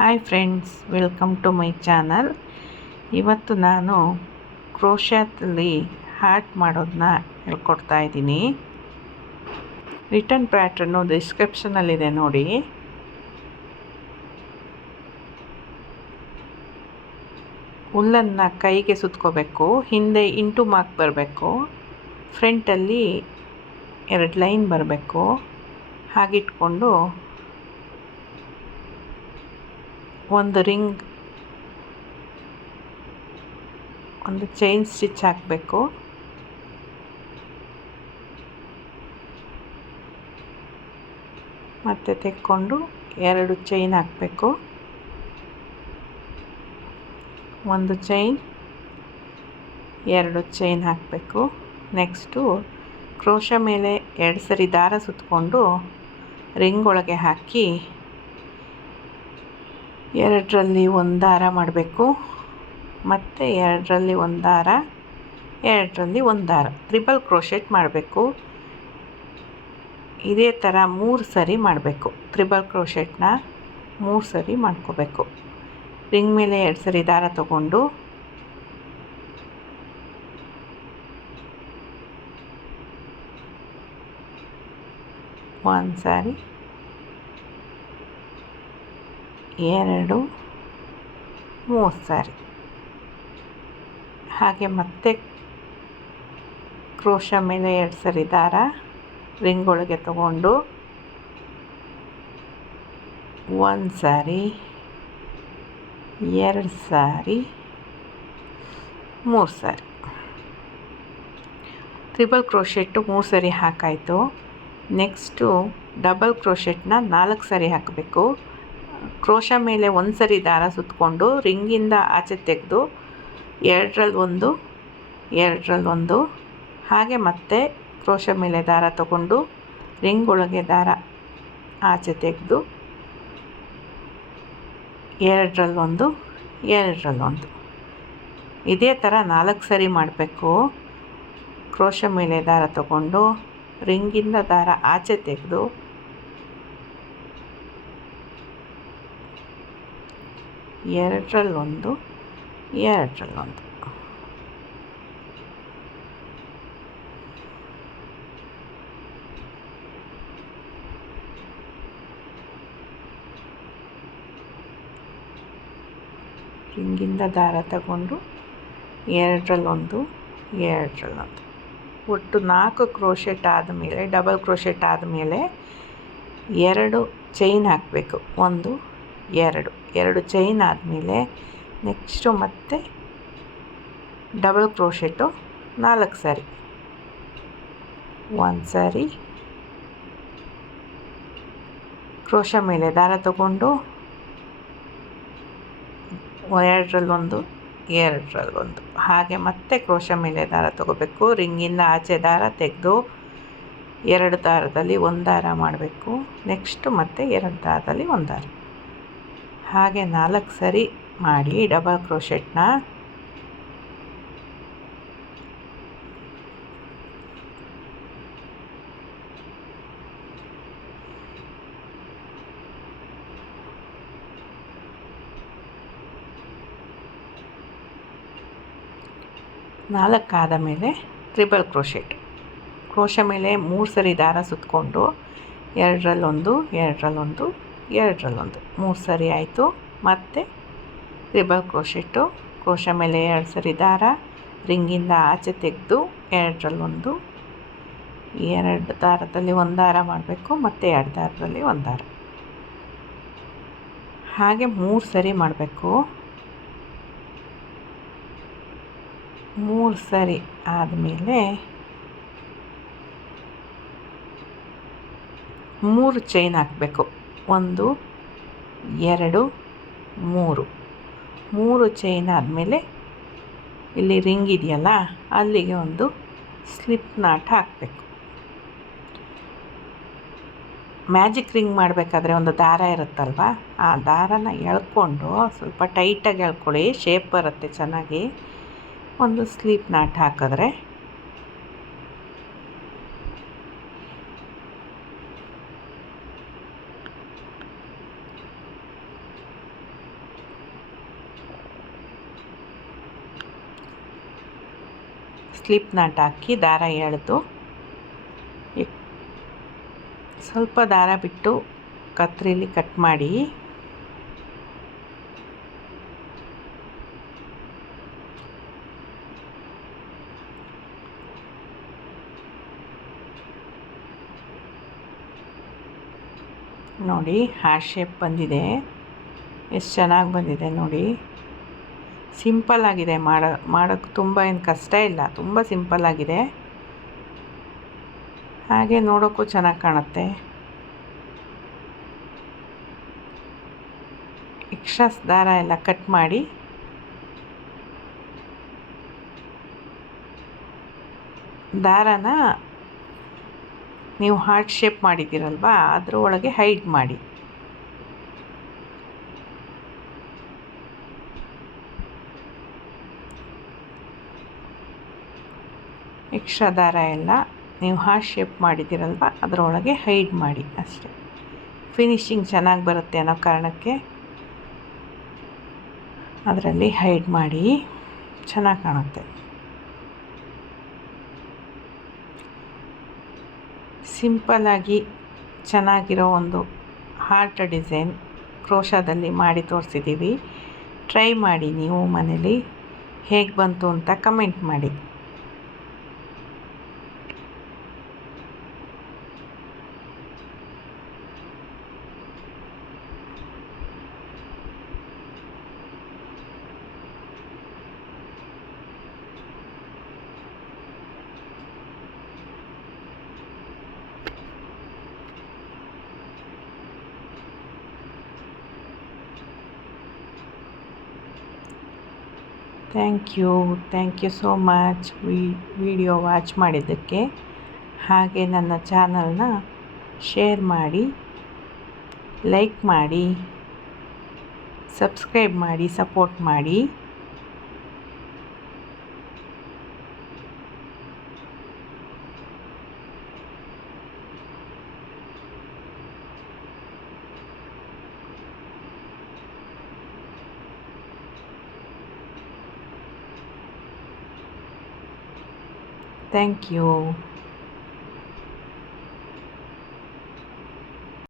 Hi friends, welcome to my channel. ಇವತ್ತು ನಾನು ಕ್ರೋಶಾದಲ್ಲಿ heart ಮಾಡೋದನ್ನ ಹೇಳ್ಕೊಡ್ತಾ ಇದ್ದೀನಿ. ರಿಟರ್ನ್ ಪ್ಯಾಟ್ರನ್ನು ಡಿಸ್ಕ್ರಿಪ್ಷನಲ್ಲಿದೆ ನೋಡಿ. ಹುಲ್ಲನ್ನು ಕೈಗೆ ಸುತ್ಕೋಬೇಕು. ಹಿಂದೆ ಇಂಟು ಮಾರ್ಕ್ ಬರಬೇಕು. ಫ್ರಂಟಲ್ಲಿ 2 ಲೈನ್ ಬರಬೇಕು. ಹಾಗಿಟ್ಕೊಂಡು ಒಂದು ರಿಂಗ್, ಒಂದು ಚೈನ್ ಸ್ಟಿಚ್ ಹಾಕಬೇಕು. ಮತ್ತು ತೆಕ್ಕೊಂಡು 2 ಚೈನ್ ಹಾಕಬೇಕು. ಒಂದು ಚೈನ್, 2 ಚೈನ್ ಹಾಕಬೇಕು. ನೆಕ್ಸ್ಟು ಕ್ರೋಶ ಮೇಲೆ 2 ಸರಿ ದಾರ ಸುತ್ತಕೊಂಡು ರಿಂಗ್ ಒಳಗೆ ಹಾಕಿ 2ರಲ್ಲಿ ಒಂದು ದಾರ ಮಾಡಬೇಕು. ಮತ್ತು 2ರಲ್ಲಿ ಒಂದು ದಾರ, 2ರಲ್ಲಿ ಒಂದು ದಾರ, ಟ್ರಿಬಲ್ ಕ್ರೋಶೆಟ್ ಮಾಡಬೇಕು. ಇದೇ ಥರ 3 ಸರಿ ಮಾಡಬೇಕು. ಟ್ರಿಬಲ್ ಕ್ರೋಶೆಟ್ನ 3 ಸರಿ ಮಾಡ್ಕೋಬೇಕು. ರಿಂಗ್ ಮೇಲೆ 2 ಸರಿ ದಾರ ತಗೊಂಡು ಒಂದು ಸಾರಿ, 2, 3 ಸಾರಿ. ಹಾಗೆ ಮತ್ತೆ ಕ್ರೋಶ ಮೇಲೆ 2 ಸರಿ ದಾರ ರಿಂಗ್ ಒಳಗೆ ತಗೊಂಡು 1 ಸಾರಿ, 2 ಸಾರಿ, 3 ಸಾರಿ. ಟ್ರಿಬಲ್ ಕ್ರೋಶೆಟ್ಟು 3 ಸರಿ ಹಾಕಾಯಿತು. ನೆಕ್ಸ್ಟು ಡಬಲ್ ಕ್ರೋಶೆಟ್ನ 4 ಸರಿ ಹಾಕಬೇಕು. ಕ್ರೋಶ ಮೇಲೆ 1 ಸರಿ ದಾರ ಸುತ್ತಕೊಂಡು ರಿಂಗಿಂದ ಆಚೆ ತೆಗೆದು 2ರಲ್ಲಿ ಒಂದು, 2ರಲ್ಲಿ ಒಂದು, ಹಾಗೆ ಮತ್ತೆ ಕ್ರೋಶ ಮೇಲೆ ದಾರ ತಗೊಂಡು ರಿಂಗ್ ಒಳಗೆ ದಾರ ಆಚೆ ತೆಗೆದು 2ರಲ್ಲಿ ಒಂದು, 2ರಲ್ಲಿ ಒಂದು. ಇದೇ ಥರ 4 ಸರಿ ಮಾಡಬೇಕು. ಕ್ರೋಶ ಮೇಲೆ ದಾರ ತಗೊಂಡು ರಿಂಗಿಂದ ದಾರ ಆಚೆ ತೆಗೆದು 2ರಲ್ಲಿ ಒಂದು, 2ರಲ್ಲಿ ಒಂದು. ರಿಂಗಿಂದ ದಾರ ತಗೊಂಡು 2ರಲ್ಲಿ ಒಂದು, 2ರಲ್ಲಿ ಒಂದು. ಒಟ್ಟು 4 ಕ್ರೋಶೆಟ್ ಆದಮೇಲೆ, ಡಬಲ್ ಕ್ರೋಶೆಟ್ ಆದಮೇಲೆ 2 ಚೈನ್ ಹಾಕಬೇಕು. 1, 2 ಚೈನ್ ಆದಮೇಲೆ ನೆಕ್ಸ್ಟು ಮತ್ತೆ ಡಬಲ್ ಕ್ರೋಶೆಟ್ಟು 4 ಸಾರಿ. 1 ಸಾರಿ ಕ್ರೋಶ ಮೇಲೆ ದಾರ ತಗೊಂಡು 2ರಲ್ಲಿ ಒಂದು, 2ರಲ್ಲಿ ಒಂದು, ಹಾಗೆ ಮತ್ತೆ ಕ್ರೋಶ ಮೇಲೆ ದಾರ ತಗೋಬೇಕು. ರಿಂಗಿಂದ ಆಚೆ ದಾರ ತೆಗೆದು 2 ದಾರದಲ್ಲಿ ಒಂದು ದಾರ ಮಾಡಬೇಕು. ನೆಕ್ಸ್ಟು ಮತ್ತೆ 2 ದಾರದಲ್ಲಿ ಒಂದು ದಾರ, ಹಾಗೆ 4 ಸರಿ ಮಾಡಿ ಡಬಲ್ ಕ್ರೋಶೆಟ್ನ. ಆದ ಮೇಲೆ ಟ್ರಿಬಲ್ ಕ್ರೋಶೆಟ್. ಕ್ರೋಶ ಮೇಲೆ 3 ಸರಿ ದಾರ ಸುತ್ತಕೊಂಡು 2ರಲ್ಲಿ ಒಂದು, 2ರಲ್ಲಿ ಒಂದು, 2ರಲ್ಲಿ ಒಂದು, 3 ಸರಿ ಆಯಿತು. ಮತ್ತು ಟ್ರಿಬಲ್ ಕ್ರೋಶೆಟ್ಟು. ಕ್ರೋಶ ಮೇಲೆ 2 ಸರಿ ದಾರ ರಿಂಗಿಂದ ಆಚೆ ತೆಗೆದು 2ರಲ್ಲಿ ಒಂದು, 2 ದಾರದಲ್ಲಿ ಒಂದು ದಾರ ಮಾಡಬೇಕು. ಮತ್ತು 2 ದಾರದಲ್ಲಿ ಒಂದು ದಾರ, ಹಾಗೆ 3 ಸರಿ ಮಾಡಬೇಕು. 3 ಸರಿ ಆದಮೇಲೆ 3 ಚೈನ್ ಹಾಕಬೇಕು. 1, 2, 3 ಚೈನ್ ಆದಮೇಲೆ ಇಲ್ಲಿ ರಿಂಗ್ ಇದೆಯಲ್ಲ, ಅಲ್ಲಿಗೆ ಒಂದು ಸ್ಲಿಪ್ ನಾಟ್ ಹಾಕಬೇಕು. ಮ್ಯಾಜಿಕ್ ರಿಂಗ್ ಮಾಡಬೇಕಾದ್ರೆ ಒಂದು ದಾರ ಇರುತ್ತಲ್ವ, ಆ ದಾರನ ಎಳ್ಕೊಂಡು ಸ್ವಲ್ಪ ಟೈಟಾಗಿ ಎಳ್ಕೊಳ್ಳಿ, ಶೇಪ್ ಬರುತ್ತೆ ಚೆನ್ನಾಗಿ. ಒಂದು ಸ್ಲಿಪ್ ನಾಟ್ ಹಾಕಿದ್ರೆ ಸ್ಲಿಪ್ ನಾಟ್ ಹಾಕಿ ದಾರ ಎಳೆದು ಸ್ವಲ್ಪ ದಾರ ಬಿಟ್ಟು ಕತ್ರಿಲಿ ಕಟ್ ಮಾಡಿ ನೋಡಿ ಹಾರ್ಟ್ ಶೇಪ್ ಬಂದಿದೆ. ಎಷ್ಟು ಚೆನ್ನಾಗಿ ಬಂದಿದೆ ನೋಡಿ. ಸಿಂಪಲ್ ಆಗಿದೆ, ಮಾಡೋಕ್ಕೆ ತುಂಬ ಏನು ಕಷ್ಟ ಇಲ್ಲ, ತುಂಬ ಸಿಂಪಲ್ ಆಗಿದೆ. ಹಾಗೆ ನೋಡೋಕ್ಕೂ ಚೆನ್ನಾಗಿ ಕಾಣುತ್ತೆ. ಎಕ್ಸ್ಟ್ರಾಸ್ ದಾರ ಎಲ್ಲ ಕಟ್ ಮಾಡಿ ದಾರನ ನೀವು ಹಾರ್ಟ್ ಶೇಪ್ ಮಾಡಿದ್ದೀರಲ್ವ ಅದ್ರ ಒಳಗೆ ಹೈಡ್ ಮಾಡಿ. ಎಕ್ಸ್ಟ್ರಾ ದಾರ ಎಲ್ಲ ನೀವು ಹಾರ್ಟ್ ಶೇಪ್ ಮಾಡಿದ್ದೀರಲ್ವ ಅದರೊಳಗೆ ಹೈಡ್ ಮಾಡಿ ಅಷ್ಟೇ. ಫಿನಿಶಿಂಗ್ ಚೆನ್ನಾಗಿ ಬರುತ್ತೆ ಅನ್ನೋ ಕಾರಣಕ್ಕೆ ಅದರಲ್ಲಿ ಹೈಡ್ ಮಾಡಿ, ಚೆನ್ನಾಗಿ ಕಾಣುತ್ತೆ. ಸಿಂಪಲ್ಲಾಗಿ ಚೆನ್ನಾಗಿರೋ ಒಂದು ಹಾರ್ಟ್ ಡಿಸೈನ್ ಕ್ರೋಶಾದಲ್ಲಿ ಮಾಡಿ ತೋರಿಸಿದ್ದೀವಿ. ಟ್ರೈ ಮಾಡಿ ನೀವು ಮನೇಲಿ, ಹೇಗೆ ಬಂತು ಅಂತ ಕಮೆಂಟ್ ಮಾಡಿ. Thank you so much video watch ಮಾಡಿದ್ದಕ್ಕೆ. ಹಾಗೆ ನನ್ನ ಚಾನಲ್ನ ಶೇರ್ ಮಾಡಿ, ಲೈಕ್ ಮಾಡಿ, ಸಬ್ಸ್ಕ್ರೈಬ್ ಮಾಡಿ, ಸಪೋರ್ಟ್ ಮಾಡಿ. Thank you.